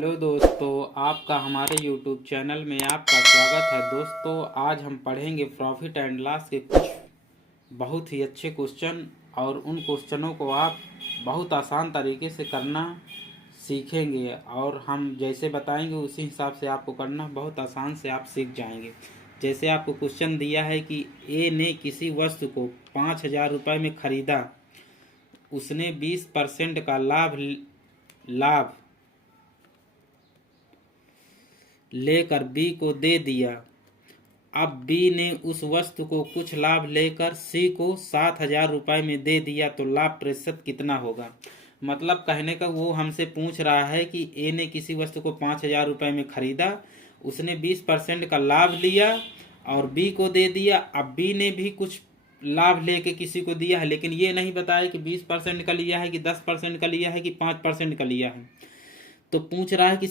Hello दोस्तों, आपका हमारे YouTube चैनल में आपका स्वागत है। दोस्तों, आज हम पढ़ेंगे प्रॉफिट एंड लॉस के कुछ बहुत ही अच्छे क्वेश्चन और उन क्वेश्चनों को आप बहुत आसान तरीके से करना सीखेंगे और हम जैसे बताएंगे उसी हिसाब से आपको करना बहुत आसान से आप सीख जाएंगे। जैसे आपको क्वेश्चन दिया है कि ए ने किसी वस्तु को 5,000 रुपये में खरीदा, उसने 20% का लाभ लेकर बी को दे दिया। अब बी ने उस वस्तु को कुछ लाभ लेकर सी को 7,000 रुपये में दे दिया, तो लाभ प्रतिशत कितना होगा। मतलब कहने का वो हमसे पूछ रहा है कि ए ने किसी वस्तु को 5,000 रुपये में खरीदा, उसने 20% का लाभ लिया और बी को दे दिया। अब बी ने भी कुछ लाभ लेके किसी को दिया है, लेकिन ये नहीं बताया कि 20% का लिया है कि 10% का लिया है कि 5% का लिया है। तो पूछ रहा है कि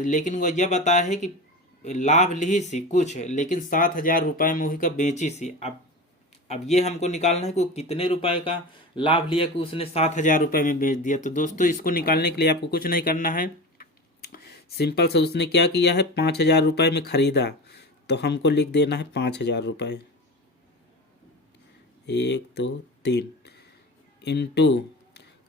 लेकिन वह यह बताया है कि लाभ ली सी कुछ, लेकिन 7,000 रुपये में वही का बेची सी। अब ये हमको निकालना है कि कितने रुपए का लाभ लिया कि उसने 7,000 रुपये में बेच दिया। तो दोस्तों, इसको निकालने के लिए आपको कुछ नहीं करना है, सिंपल से उसने क्या किया है, 5,000 रुपये में खरीदा, तो हमको लिख देना है 5,000 रुपये, 1 2 3 इंटू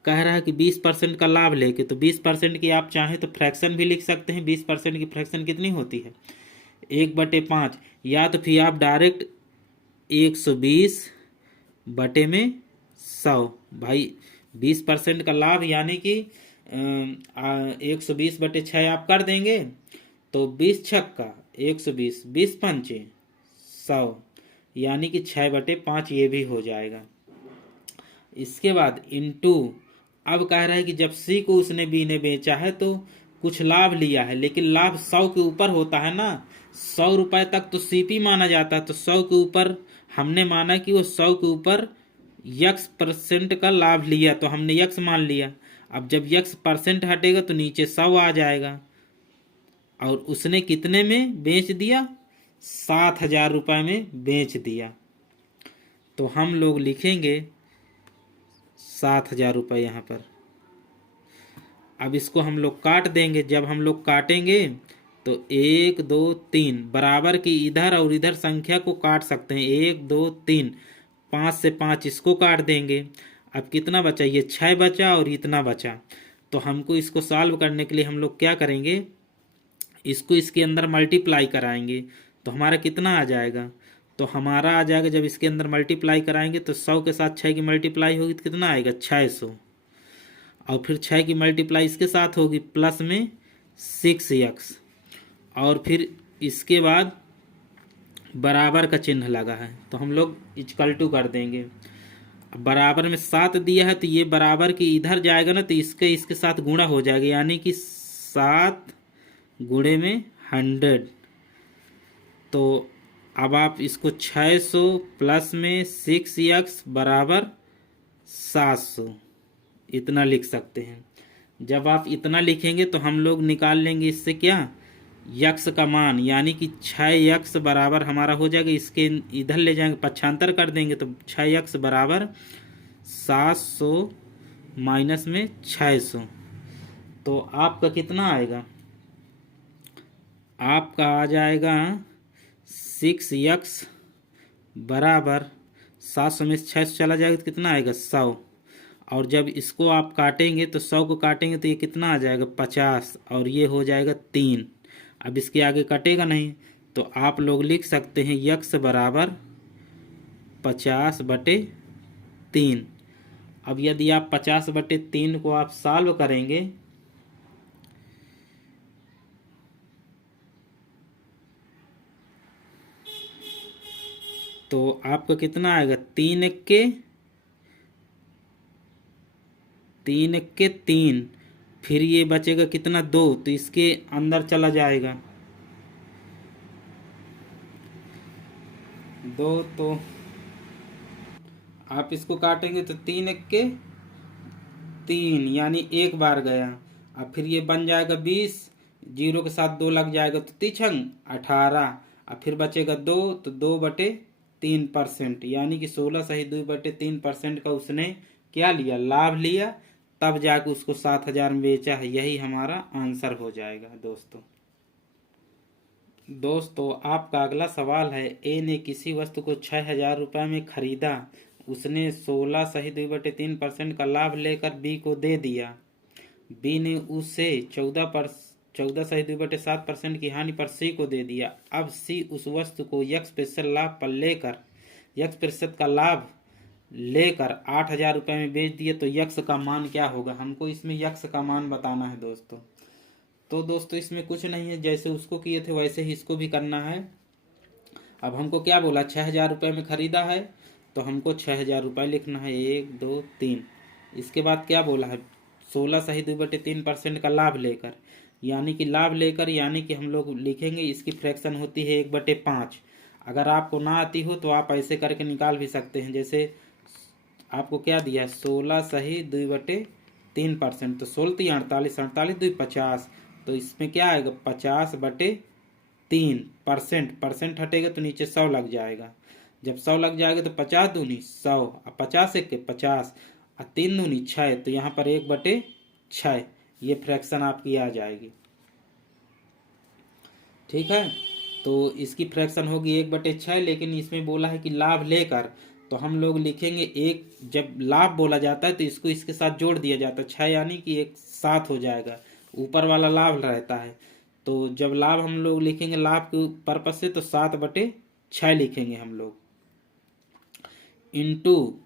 कह रहा है कि 20% का लाभ लेके, तो 20% की आप चाहें तो फ्रैक्शन भी लिख सकते हैं। 20% की फ्रैक्शन कितनी होती है, 1/5, या तो फिर आप डायरेक्ट 120/100। भाई 20% का लाभ यानी कि 120/6 आप कर देंगे, तो 20 छक्का 120, 20 पंचे 100, यानी कि 6/5 ये भी हो जाएगा। इसके बाद इंटू, अब कह रहा है कि जब सी को उसने बी ने बेचा है तो कुछ लाभ लिया है, लेकिन लाभ 100 के ऊपर होता है ना, 100 रुपये तक तो सीपी माना जाता है, तो 100 के ऊपर हमने माना कि वो 100 के ऊपर x% का लाभ लिया, तो हमने x मान लिया। अब जब x% हटेगा तो नीचे 100 आ जाएगा, और उसने कितने में बेच दिया, 7,000 रुपये में बेच दिया। तो हम लोग लिखेंगे 7,000 रुपये यहाँ पर। अब इसको हम लोग काट देंगे। जब हम लोग काटेंगे तो 1 2 3 बराबर की इधर और इधर संख्या को काट सकते हैं, 1 2 3, 5 से 5 इसको काट देंगे। अब कितना बचा, ये 6 बचा और इतना बचा। तो हमको इसको सॉल्व करने के लिए हम लोग क्या करेंगे, इसको इसके अंदर मल्टीप्लाई कराएंगे, तो हमारा कितना आ जाएगा, तो हमारा आ जाएगा, जब इसके अंदर मल्टीप्लाई कराएंगे तो 100 के साथ 6 की मल्टीप्लाई होगी तो कितना आएगा, 600, और फिर 6 की मल्टीप्लाई इसके साथ होगी प्लस में 6x, और फिर इसके बाद बराबर का चिन्ह लगा है तो हम लोग इक्वल टू कर देंगे। बराबर में 7 दिया है तो ये बराबर की इधर जाएगा ना, तो इसके साथ गुणा हो जाएगा, यानी कि 7 गुणे में 100। तो अब आप इसको 600 प्लस में 6x बराबर 700 इतना लिख सकते हैं। जब आप इतना लिखेंगे तो हम लोग निकाल लेंगे इससे क्या, यक्स का मान, यानी कि 6x बराबर हमारा हो जाएगा, इसके इधर ले जाएंगे पक्षांतर कर देंगे, तो 6x बराबर 700 माइनस में 600, तो आपका कितना आएगा, आपका आ जाएगा 6x बराबर 700 में 600 चला जाएगा तो कितना आएगा, 100, और जब इसको आप काटेंगे तो 100 को काटेंगे तो ये कितना आ जाएगा, 50, और ये हो जाएगा 3। अब इसके आगे कटेगा नहीं, तो आप लोग लिख सकते हैं x बराबर 50/3। अब यदि आप 50/3 को आप सॉल्व करेंगे तो आपका कितना आएगा, 3 के 3, फिर ये बचेगा कितना, 2, तो इसके अंदर चला जाएगा 2, तो आप इसको काटेंगे तो 3 के 3 यानी एक बार गया। अब फिर ये बन जाएगा 20, 0 के साथ 2 लग जाएगा तो 3 18, अब फिर बचेगा 2, तो 2/3%, यानी कि 16 सही 2/3% का उसने क्या लिया, लाभ लिया, तब जाके उसको 7,000 में बेचा है। यही हमारा आंसर हो जाएगा दोस्तों आपका अगला सवाल है, ए ने किसी वस्तु को 6,000 रुपये में खरीदा। उसने 16 सही 2/3% का लाभ लेकर बी को दे दिया। बी ने उसे 14 सही 2/7% की हानि पर सी को दे दिया। अब सी उस वस्तु को x% का लाभ लेकर 8,000 रुपये में बेच दिए, तो यक्स का मान क्या होगा? हमको इसमें यक्स का मान बताना है दोस्तों। तो दोस्तों इसमें कुछ नहीं है, जैसे उसको किए थे वैसे ही इसको भी करना है। अब हमको क्या बोला, 6,000 रुपये में खरीदा है, तो हमको 6,000 रुपये लिखना है, 1 2 3। इसके बाद क्या बोला है, 16 सही 2/3% का लाभ लेकर, यानी कि लाभ लेकर यानी कि हम लोग लिखेंगे इसकी फ्रैक्शन होती है 1/5। अगर आपको ना आती हो तो आप ऐसे करके निकाल भी सकते हैं। जैसे आपको क्या दिया, 16 सही 2/3%, तो 16 3 48, 48 2 50, तो इसमें क्या आएगा 50/3%। परसेंट हटेगा तो नीचे 100 लग जाएगा। जब 100 लग जाएगा तो 50 दूनी 100, अब 50 एक 50, और 3 दूनी 6, तो यहाँ पर 1/6 ये फ्रैक्शन आपकी आ जाएगी। ठीक है, तो इसकी फ्रैक्शन होगी 1/6, लेकिन इसमें बोला है कि लाभ लेकर, तो हम लोग लिखेंगे एक, जब लाभ बोला जाता है तो इसको इसके साथ जोड़ दिया जाता है, 6 यानी कि एक 7 हो जाएगा, ऊपर वाला लाभ रहता है। तो जब लाभ हम लोग लिखेंगे लाभ के पर्पज से, तो 7/6 लिखेंगे हम लोग, इंटू,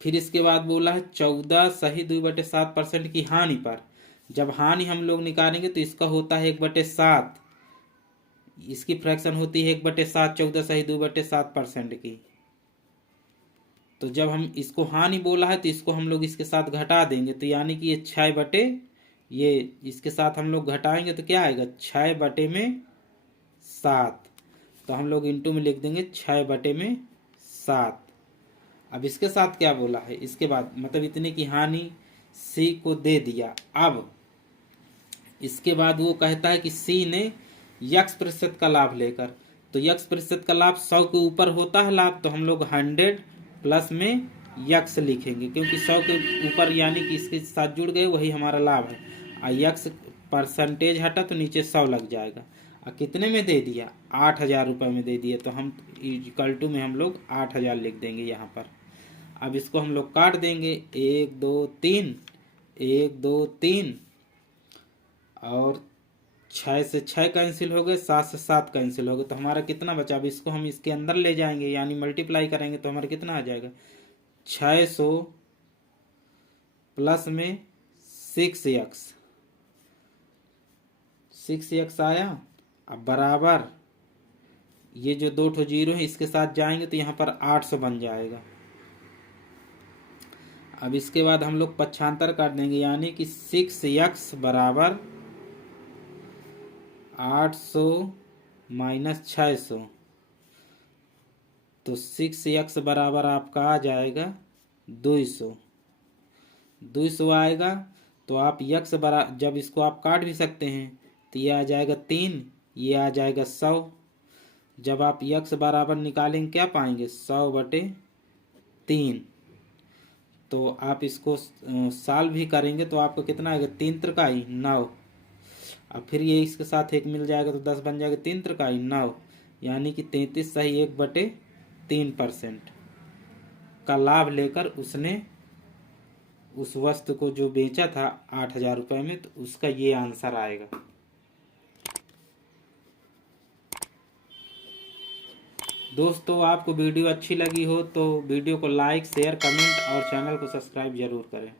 फिर इसके बाद बोला है 14 सही 2/7% की हानि पर। जब हानि हम लोग निकालेंगे तो इसका होता है 1/7, इसकी फ्रैक्शन होती है 1/7, 14 सही 2/7% की। तो जब हम इसको हानि बोला है तो इसको हम लोग इसके साथ घटा देंगे, तो यानी कि ये 6 ये इसके साथ हम लोग घटाएंगे तो क्या आएगा 6/7। तो हम लोग इंटू में लिख देंगे 6/7। अब इसके साथ क्या बोला है, इसके बाद मतलब इतने की हानि सी को दे दिया। अब इसके बाद वो कहता है कि सी ने x% का लाभ लेकर, तो x% का लाभ 100 के ऊपर होता है लाभ, तो हम लोग 100 प्लस में x लिखेंगे, क्योंकि 100 के ऊपर यानी कि इसके साथ जुड़ गए वही हमारा लाभ है। और x परसेंटेज हटा तो नीचे 100 लग जाएगा। और कितने में दे दिया, 8,000 रुपये में दे दिया, तो हम इक्वल टू में हम लोग 8,000 लिख देंगे यहाँ पर। अब इसको हम लोग काट देंगे, 1 2 3, 1 2 3, और 6 से 6 कैंसिल हो गए, 7 से 7 कैंसिल हो गए, तो हमारा कितना बचा। अब इसको हम इसके अंदर ले जाएंगे यानी मल्टीप्लाई करेंगे, तो हमारा कितना आ जाएगा, 600 प्लस में 6x आया। अब बराबर ये जो 2 ठो जीरो है इसके साथ जाएंगे तो यहाँ पर 800 बन जाएगा। अब इसके बाद हम लोग पक्षांतर कर देंगे, यानी कि 6x बराबर 800 माइनस 600, तो 6x बराबर आपका आ जाएगा 200 आएगा। तो आप x बराबर, जब इसको आप काट भी सकते हैं, तो ये आ जाएगा 3, ये आ जाएगा 100। जब आप x बराबर निकालेंगे क्या पाएंगे, 100/3। तो आप इसको साल भी करेंगे तो आपको कितना आएगा, 3 त्रिकाई 9। अब फिर ये इसके साथ 1 मिल जाएगा तो 10 बन जाएगा, 3 त्रिकाई 9, यानी कि 33 सही 1/3% का लाभ लेकर उसने उस वस्तु को जो बेचा था 8,000 रुपये में, तो उसका ये आंसर आएगा। दोस्तों आपको वीडियो अच्छी लगी हो तो वीडियो को लाइक शेयर कमेंट और चैनल को सब्सक्राइब जरूर करें।